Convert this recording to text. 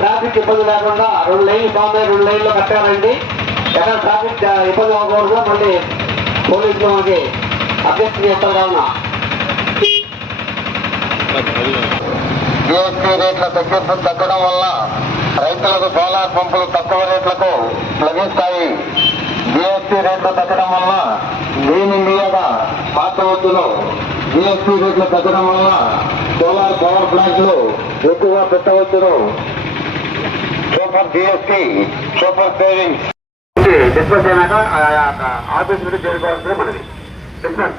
Traffic ఇబ్బంది లేకుండా రెండు లైన్లు బాగున్నాయి రెండు లైన్లు కట్టారండి. ఎక్కడ ట్రాఫిక్ ఇబ్బంది అవ్వకూడదు. మళ్ళీ పోలీసులు మనకి అభ్యర్థి చేస్తారు కావున. జిఎస్టీ రేట్ల తగ్గింపు తగ్గడం వల్ల రైతులకు సోలార్ పంపులు తక్కువ రేట్లకు లభిస్తాయి. జిఎస్టీ రేట్లు తగ్గడం వల్ల గ్రీన్ ఇండియాగా పాత వద్దులో జిఎస్టీ రేట్లు తగ్గడం వల్ల సోలార్ పవర్ ప్లాంట్లు ఎక్కువగా పెట్టవచ్చును. Super GST super savings. Discuss అయినాక ఆఫీస్ నుండి చేరుకోవాల్సిందే మనది. డిస్కస్